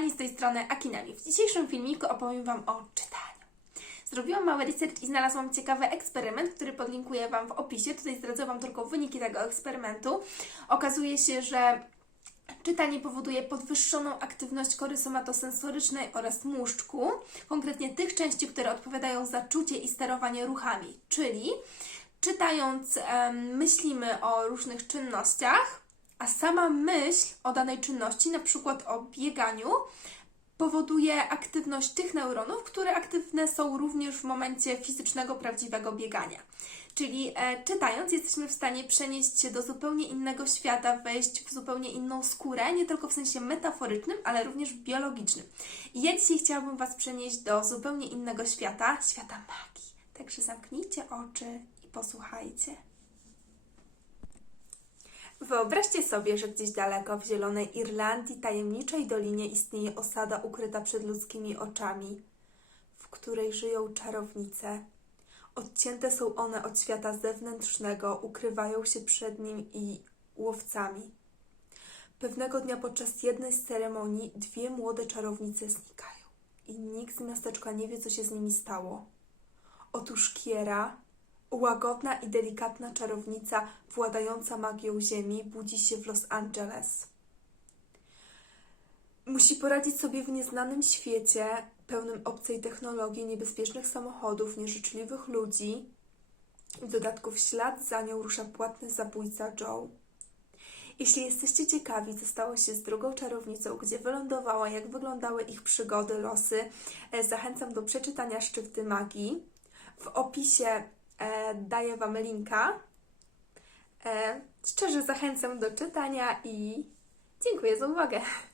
kochani, z tej strony Akinami. W dzisiejszym filmiku opowiem Wam o czytaniu. Zrobiłam mały research i znalazłam ciekawy eksperyment, który podlinkuję Wam w opisie. Tutaj zdradzę Wam tylko wyniki tego eksperymentu. Okazuje się, że czytanie powoduje podwyższoną aktywność kory somatosensorycznej oraz tłuszczku, konkretnie tych części, które odpowiadają za czucie i sterowanie ruchami, czyli czytając myślimy o różnych czynnościach, a sama myśl o danej czynności, na przykład o bieganiu, powoduje aktywność tych neuronów, które aktywne są również w momencie fizycznego, prawdziwego biegania. Czyli e, czytając, jesteśmy w stanie przenieść się do zupełnie innego świata, wejść w zupełnie inną skórę, nie tylko w sensie metaforycznym, ale również biologicznym. I ja dzisiaj chciałabym Was przenieść do zupełnie innego świata, świata magii. Także zamknijcie oczy i posłuchajcie. Wyobraźcie sobie, że gdzieś daleko w zielonej Irlandii, tajemniczej dolinie istnieje osada ukryta przed ludzkimi oczami, w której żyją czarownice. Odcięte są one od świata zewnętrznego, ukrywają się przed nim i łowcami. Pewnego dnia podczas jednej z ceremonii dwie młode czarownice znikają i nikt z miasteczka nie wie, co się z nimi stało. Otóż Kiera, łagodna i delikatna czarownica władająca magią ziemi, budzi się w Los Angeles. Musi poradzić sobie w nieznanym świecie, pełnym obcej technologii, niebezpiecznych samochodów, nieżyczliwych ludzi. W dodatku w ślad za nią rusza płatny zabójca Joe. Jeśli jesteście ciekawi, co stało się z drugą czarownicą, gdzie wylądowała, jak wyglądały ich przygody, losy, e, zachęcam do przeczytania Szczypty Magii. W opisie daję Wam linka. E, szczerze zachęcam do czytania i dziękuję za uwagę.